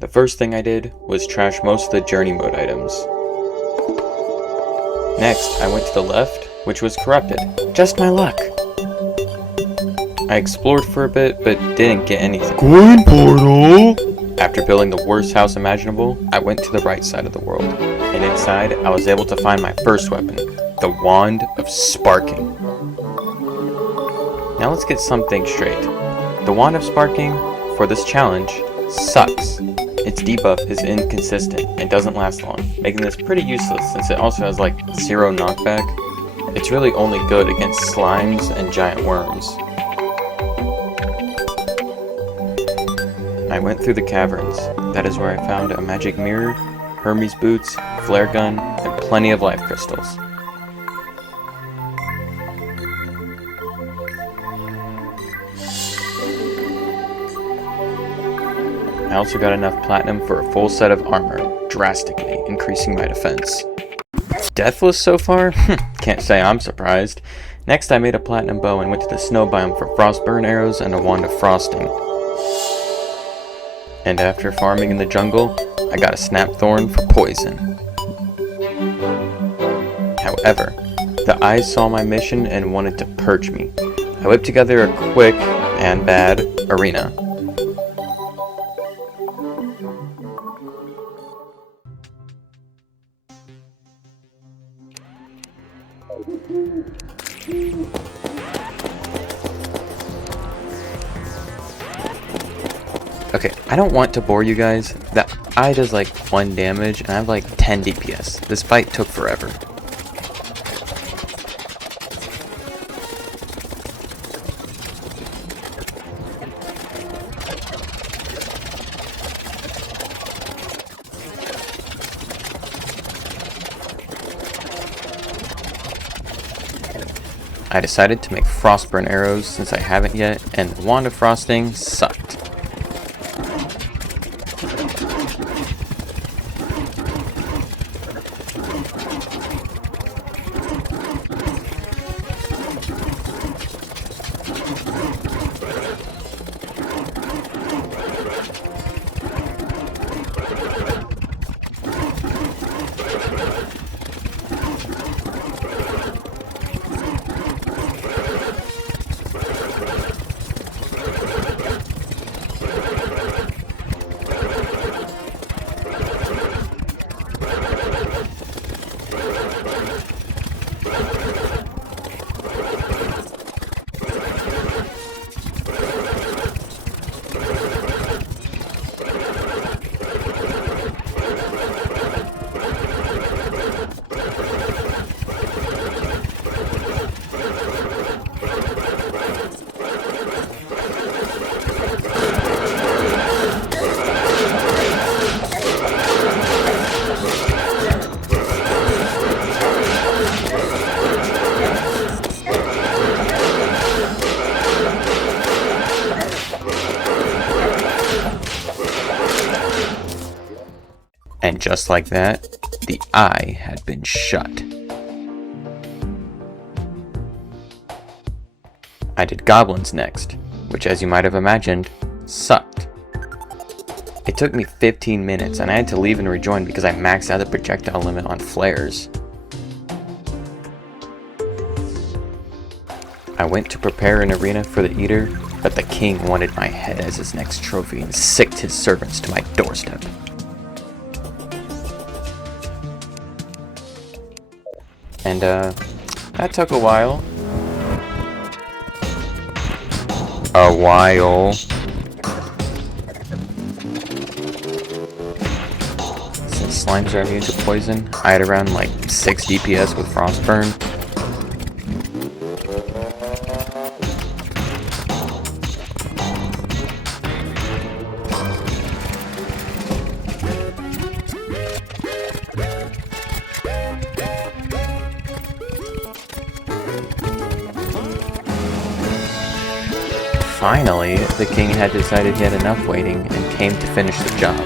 The first thing I did was trash most of the journey mode items. Next, I went to the left, which was corrupted. Just my luck. I explored for a bit, but didn't get anything. Coin portal! After building the worst house imaginable, I went to the right side of the world. And inside, I was able to find my first weapon, the Wand of Sparking. Now let's get something straight. The Wand of Sparking, for this challenge, sucks. Its debuff is inconsistent and doesn't last long, making this pretty useless since it also has like 0 knockback. It's really only good against slimes and giant worms. I went through the caverns. That is where I found a magic mirror, Hermes boots, flare gun, and plenty of life crystals. I also got enough platinum for a full set of armor, drastically increasing my defense. Deathless so far? Can't say I'm surprised. Next I made a platinum bow and went to the snow biome for frostburn arrows and a wand of frosting. And after farming in the jungle, I got a snapthorn for poison. However, the eyes saw my mission and wanted to purge me. I whipped together a quick and bad arena. Okay, I don't want to bore you guys. That eye does like 1 damage and I have like 10 DPS. This fight took forever. I decided to make frostburn arrows since I haven't yet, and the wand of frosting sucked. And just like that, the eye had been shut. I did goblins next, which as you might have imagined, sucked. It took me 15 minutes and I had to leave and rejoin because I maxed out the projectile limit on flares. I went to prepare an arena for the eater, but the king wanted my head as his next trophy and sicked his servants to my doorstep. And that took a while. Since slimes are immune to poison, I had around like 6 DPS with frostburn. Finally, the king had decided he had enough waiting and came to finish the job.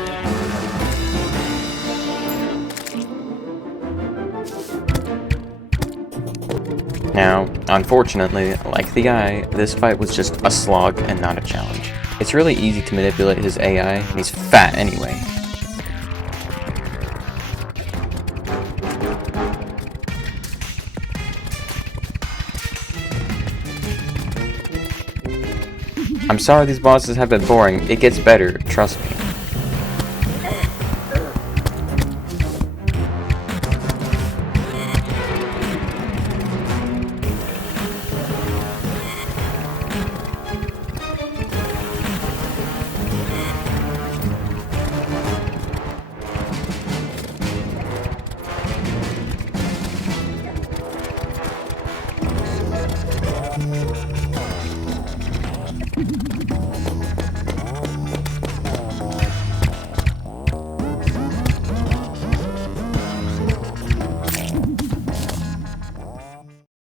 Now, unfortunately, like the eye, this fight was just a slog and not a challenge. It's really easy to manipulate his AI, and he's fat anyway. I'm sorry these bosses have been boring, it gets better, trust me.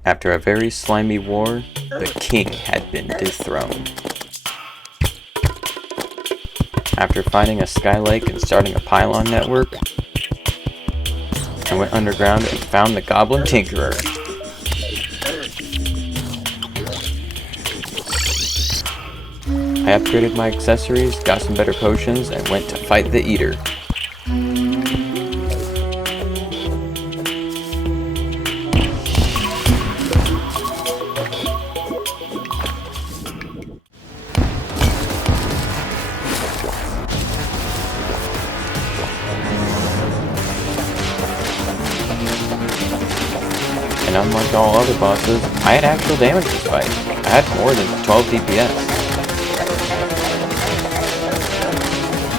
After a very slimy war, the king had been dethroned. After finding a sky lake and starting a pylon network, I went underground and found the Goblin Tinkerer. I upgraded my accessories, got some better potions, and went to fight the Eater. And unlike all other bosses, I had actual damage this fight. I had more than 12 DPS.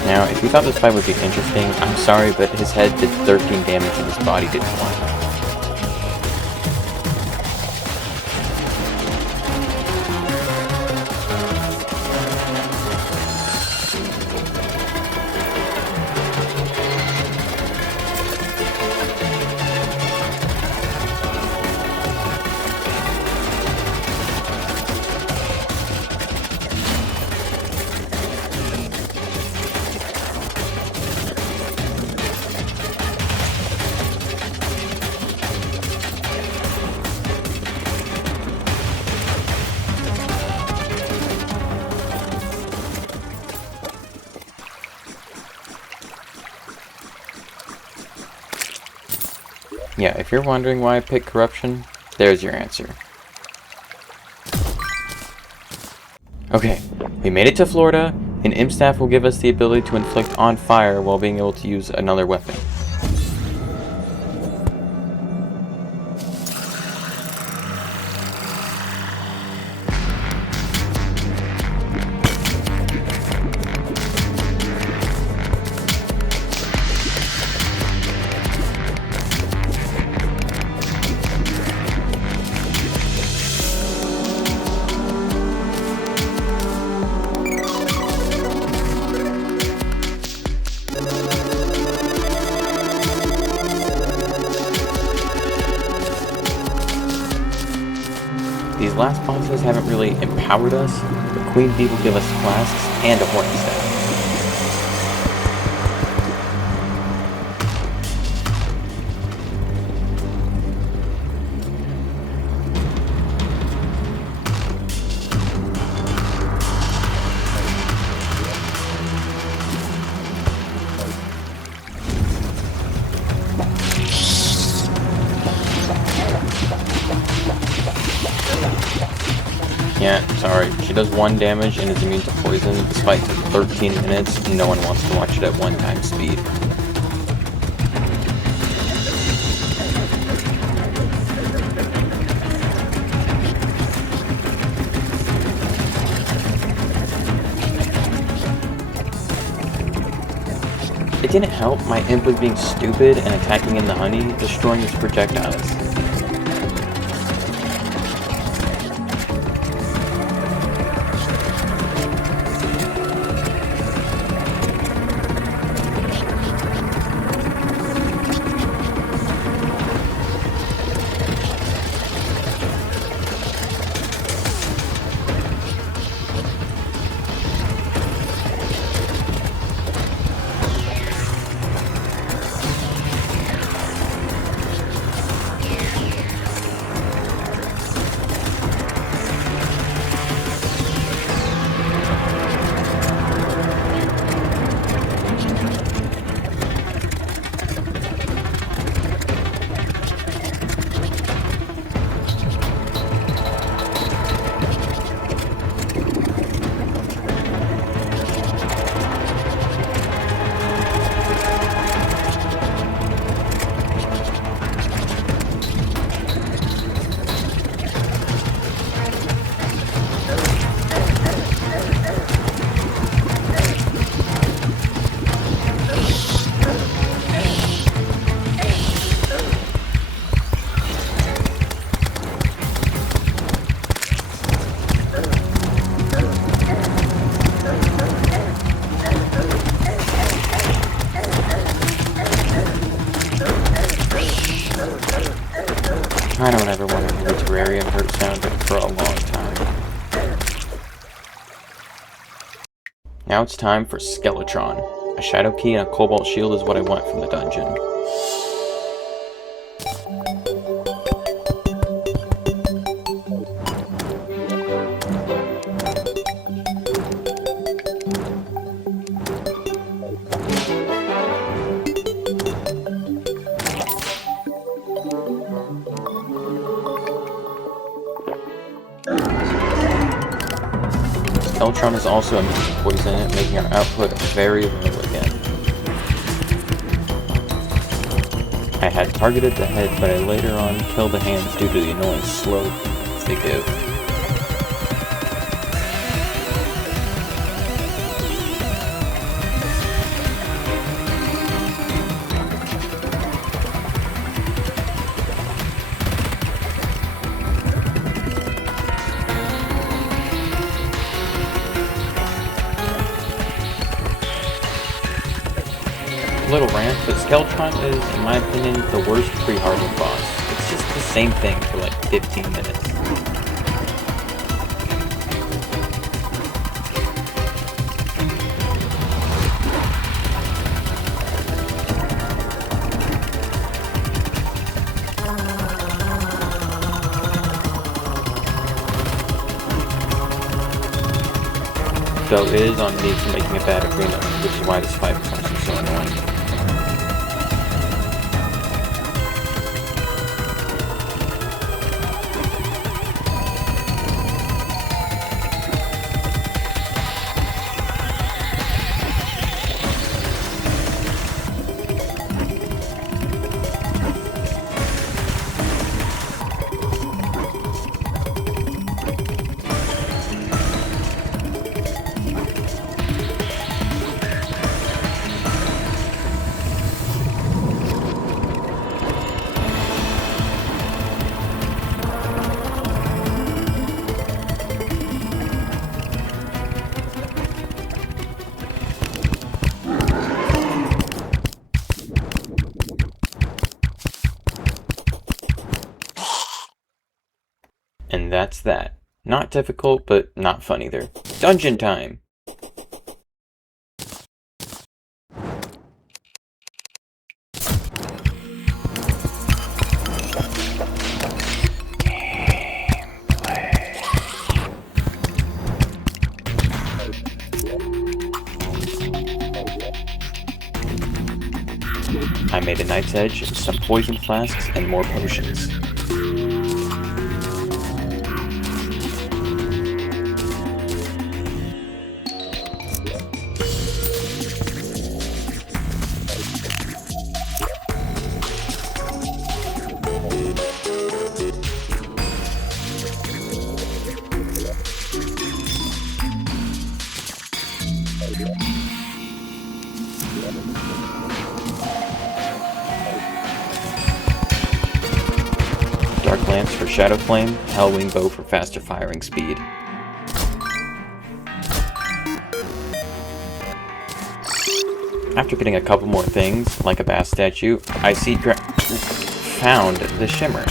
Now, if you thought this fight would be interesting, I'm sorry, but his head did 13 damage and his body did 1. Yeah, if you're wondering why I picked corruption, there's your answer. Okay, we made it to Florida, and Imp Staff will give us the ability to inflict on fire while being able to use another weapon. These last bosses haven't really empowered us, but Queen Bee will give us flasks and a horn staff. Yeah, sorry, she does 1 damage and is immune to poison. This fight took 13 minutes, and no one wants to watch it at 1x speed. It didn't help, my imp was being stupid and attacking in the honey, destroying its projectiles. Now it's time for Skeletron. A Shadow Key and a Cobalt Shield is what I want from the dungeon. Skeletron is also immune to poison, making our output very low again. I had targeted the head, but I later on killed the hands due to the annoying slope they give. Little rant, but Skeletron is, in my opinion, the worst prehardmode boss. It's just the same thing for like 15 minutes. So it is on me for making a bad agreement, which is why this fight becomes so annoying. And that's that. Not difficult, but not fun either. Dungeon time! I made a Knight's Edge, some poison flasks, and more potions. Dark Lance for Shadow Flame, Hellwing Bow for faster firing speed. After getting a couple more things, like a bass statue, I found the Shimmer.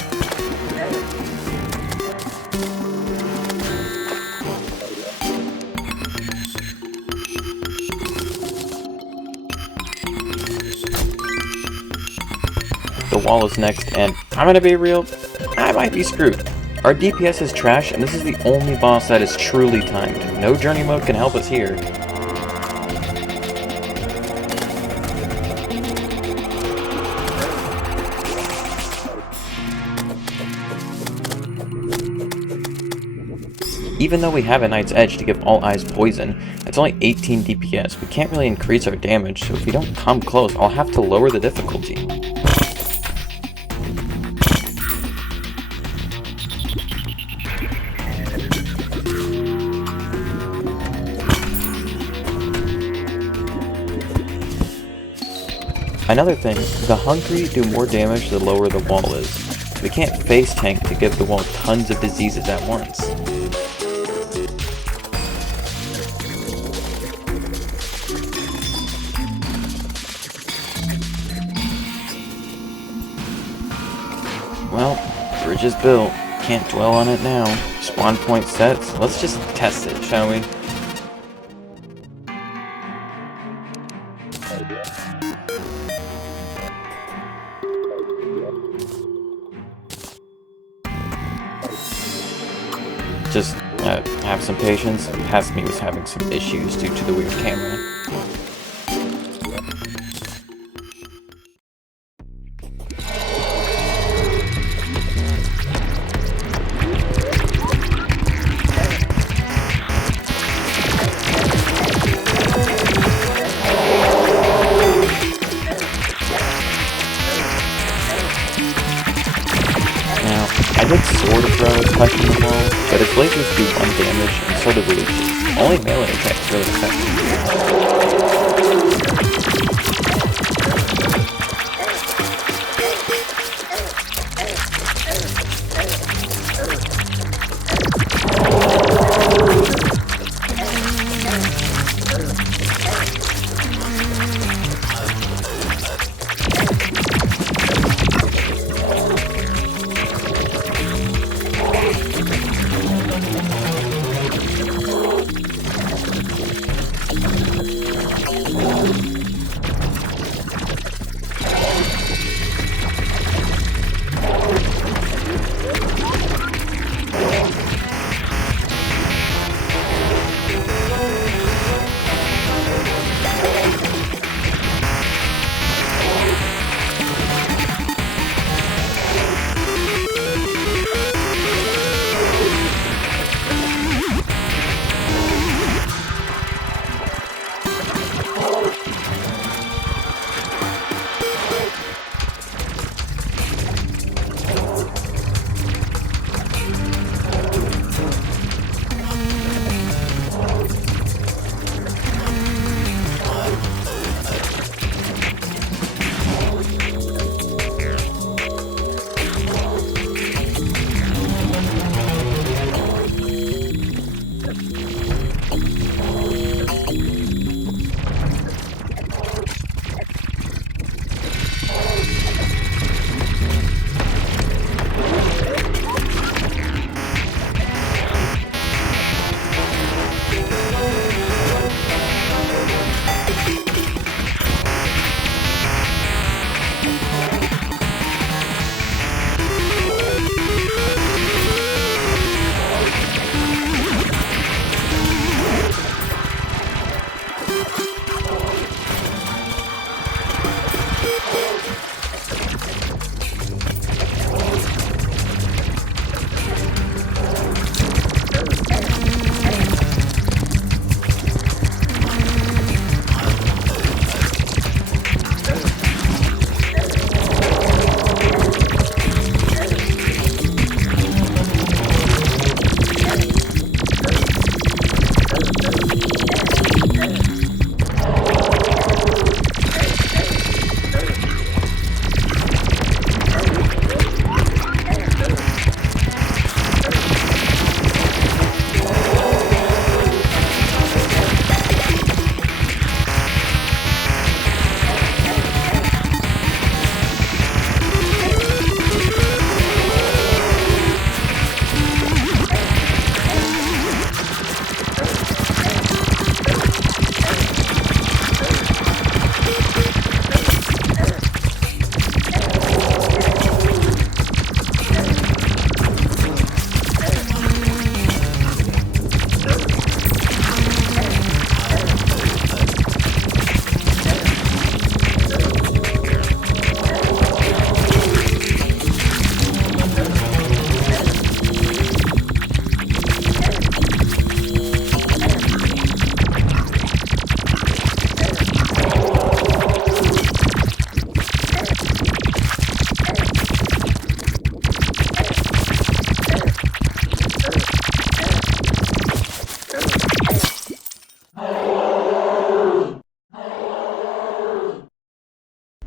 The wall is next, and I'm gonna be real, I might be screwed. Our DPS is trash, and this is the only boss that is truly timed. No journey mode can help us here. Even though we have a Knight's Edge to give all eyes poison, it's only 18 DPS. We can't really increase our damage, so if we don't come close, I'll have to lower the difficulty. Another thing, the Hungry do more damage the lower the wall is. So we can't face tank to give the wall tons of diseases at once. Well, bridge is built. Can't dwell on it now. Spawn point set, so let's just test it, shall we? Just have some patience. Past me was having some issues due to the weird camera. I did sort of throw his punch in the wall, but his lasers do 1 damage, and so do the leeches. Only melee attacks really effective.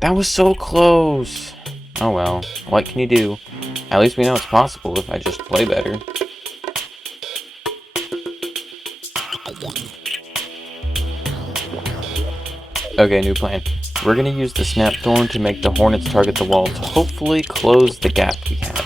That was so close! Oh well, what can you do? At least we know it's possible if I just play better. Okay, new plan. We're gonna use the snap thorn to make the hornets target the wall to hopefully close the gap we have.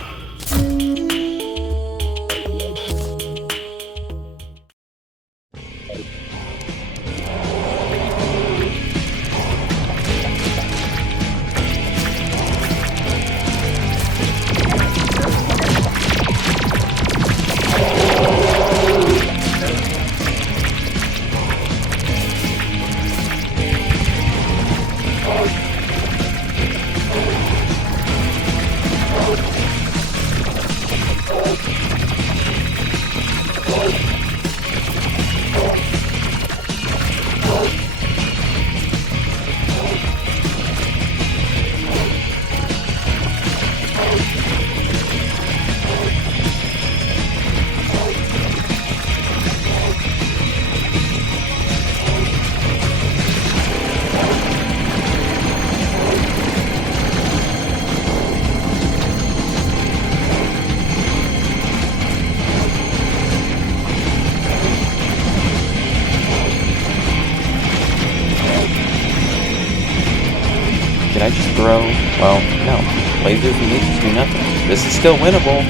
Did I just throw? Well, no. Lasers and leeches do nothing. This is still winnable.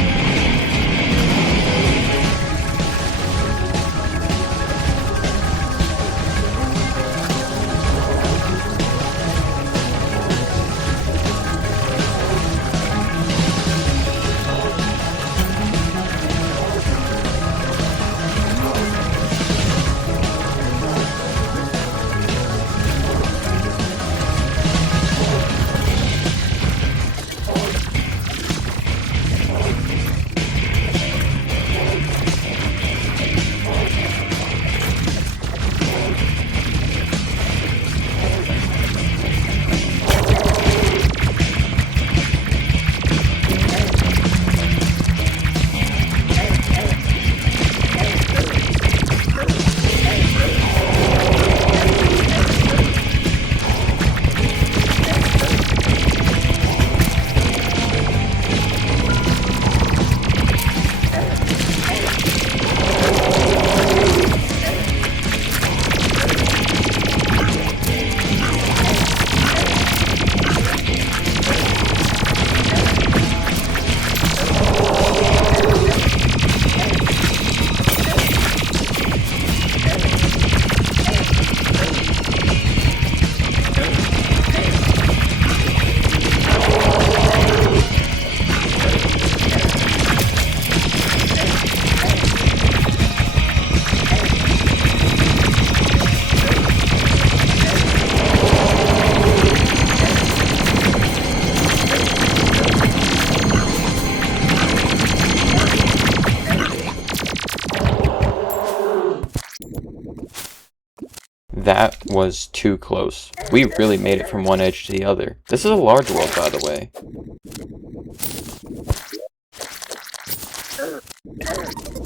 That was too close. We really made it from one edge to the other. This is a large world, by the way.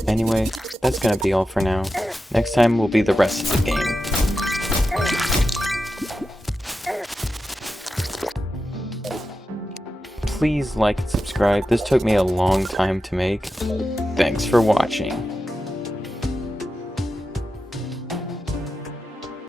Anyway, that's gonna be all for now. Next time will be the rest of the game. Please like and subscribe. This took me a long time to make. Thanks for watching.